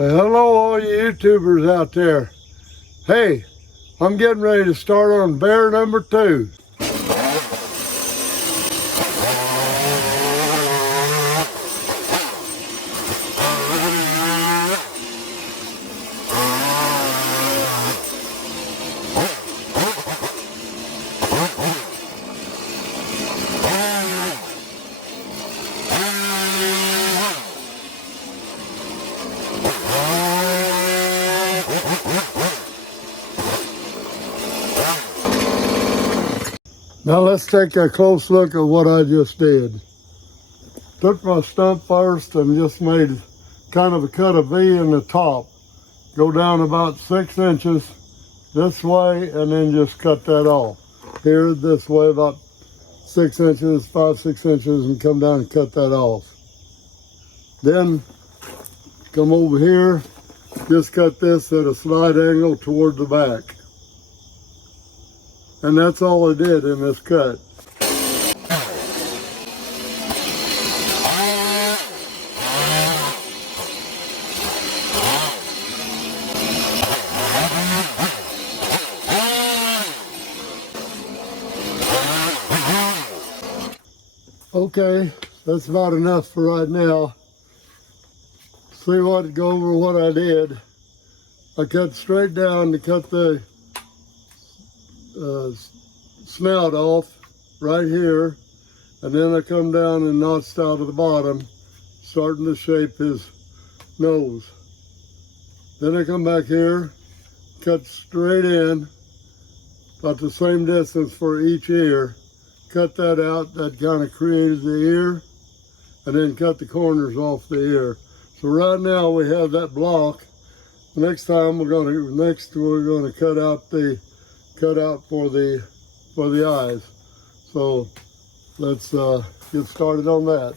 Hello all you YouTubers out there. Hey, I'm getting ready to start on bear number 2. Now let's take a close look at what I just did. Took my stump first and just made kind of a cut of V in the top. Go down about 6 inches this way and then just cut that off. Here this way about 6 inches, 5-6 inches, and come down and cut that off. Then come over here, just cut this at a slight angle toward the back. And that's all I did in this cut. Okay, that's about enough for right now. Go over what I did. I cut straight down to cut the snout off right here, and then I come down and notched out of the bottom, starting to shape his nose. Then I come back here, cut straight in, about the same distance for each ear, cut that out. That kind of created the ear, and then cut the corners off the ear. So right now we have that block. Next time we're going to cut out for the eyes. So let's get started on that.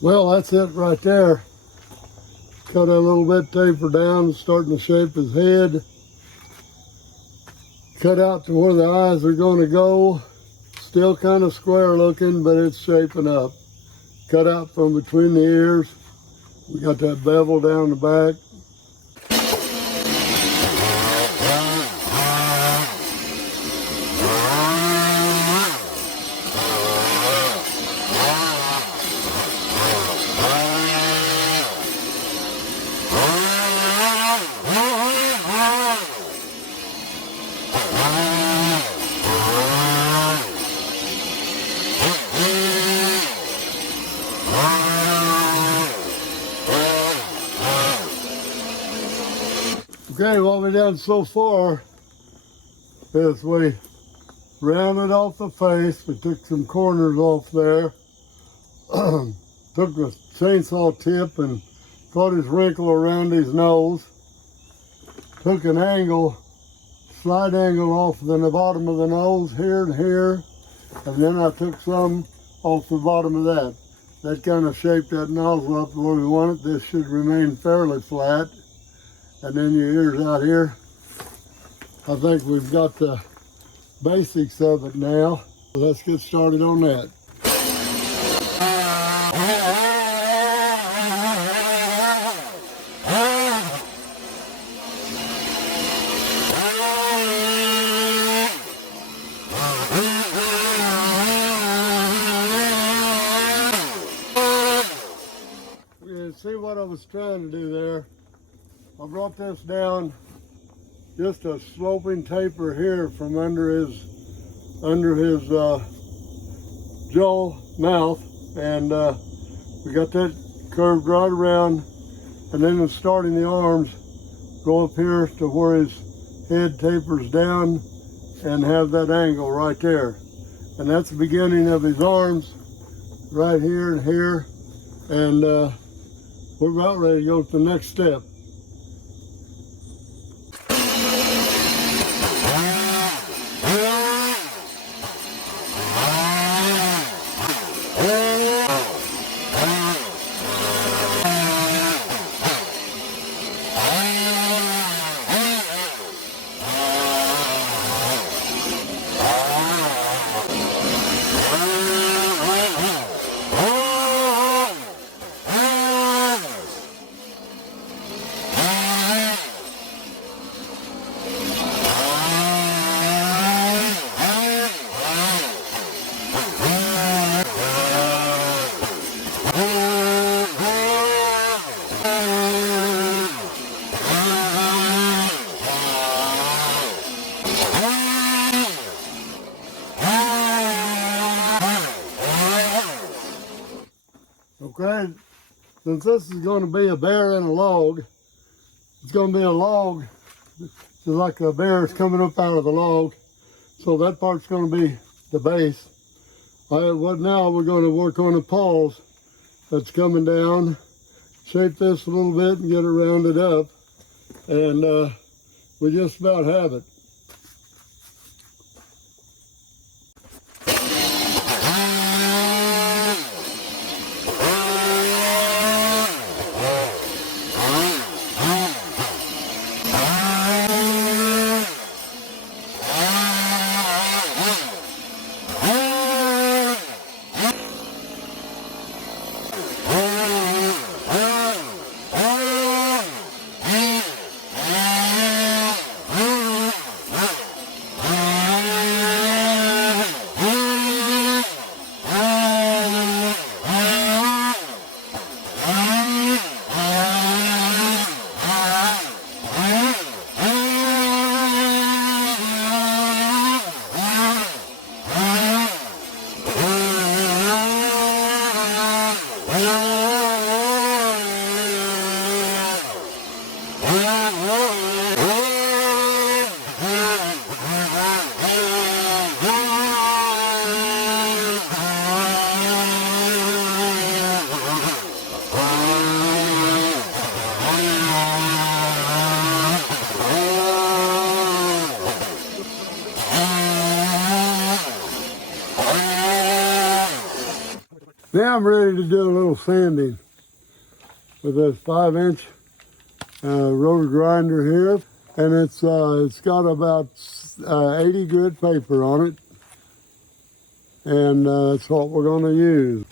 Well, that's it right there. Cut a little bit, taper down, starting to shape his head. Cut out to where the eyes are going to go. Still kind of square looking, but it's shaping up. Cut out from between the ears. We got that bevel down the back. Okay, what we've done so far is we rounded off the face. We took some corners off there. Took a chainsaw tip and cut his wrinkle around his nose. Took an angle, slight angle off the bottom of the nose here and here. And then I took some off the bottom of that. That kind of shaped that nozzle up where we want it. This should remain fairly flat. And then your ears out here. I think we've got the basics of it now. Let's get started on that. You see what I was trying to do there? I brought this down, just a sloping taper here from under his jaw mouth, and we got that curved right around, and then starting the arms, go up here to where his head tapers down and have that angle right there. And that's the beginning of his arms, right here and here. And we're about ready to go to the next step. Okay, since this is going to be a bear and a log, it's going to be a log, just like a bear is coming up out of the log. So that part's going to be the base. Now we're going to work on the paws that's coming down, shape this a little bit and get it rounded up, and we just about have it. Now I'm ready to do a little sanding with this 5-inch rotor grinder here, and it's got about 80 grit paper on it, and that's what we're going to use.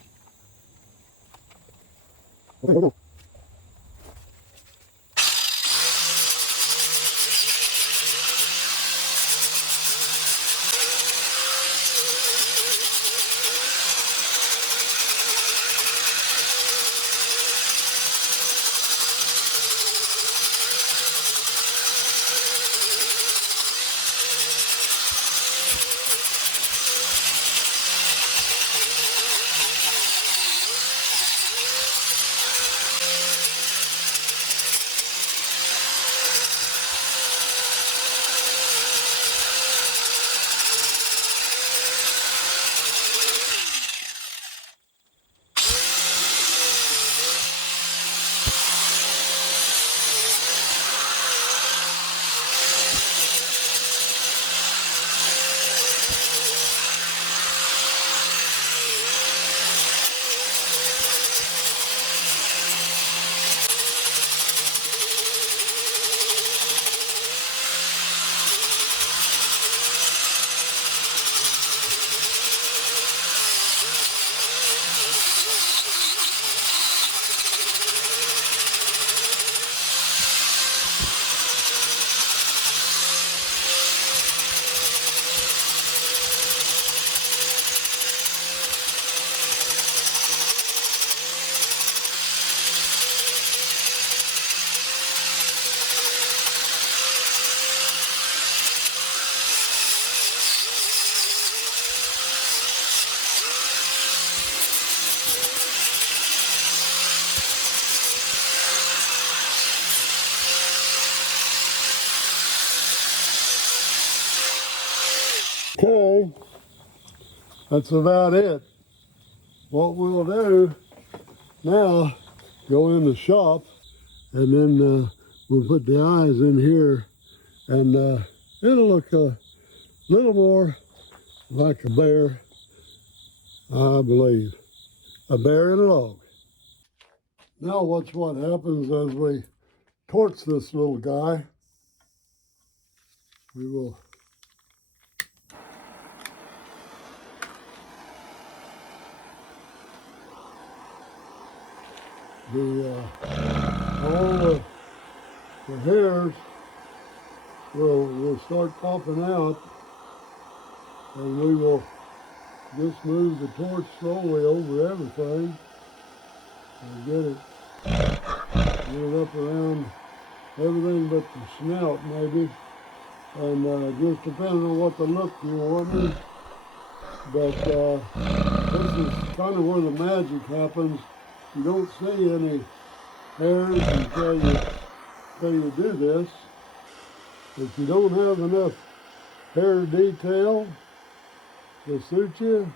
that's about it. What we'll do now, go in the shop, and then we'll put the eyes in here, and it'll look a little more like a bear, I believe. A bear and a log. Now watch what happens as we torch this little guy. We will all the hairs will start popping out, and we will just move the torch slowly over everything and get it up around everything but the snout maybe, and just depending on what the look you want. But this is kind of where the magic happens. You don't see any hairs until you do this. If you don't have enough hair detail to suit you,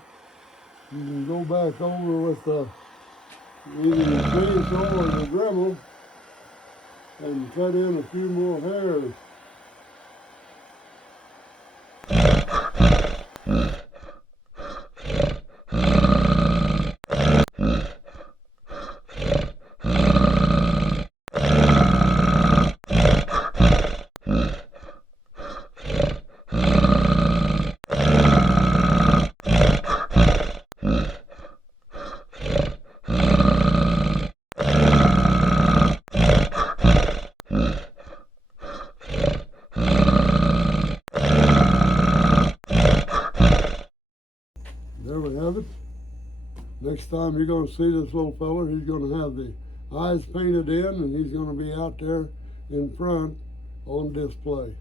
you can go back over with either the chainsaw or the Dremel and cut in a few more hairs. There we have it. Next time you're going to see this little fella, he's going to have the eyes painted in, and he's going to be out there in front on display.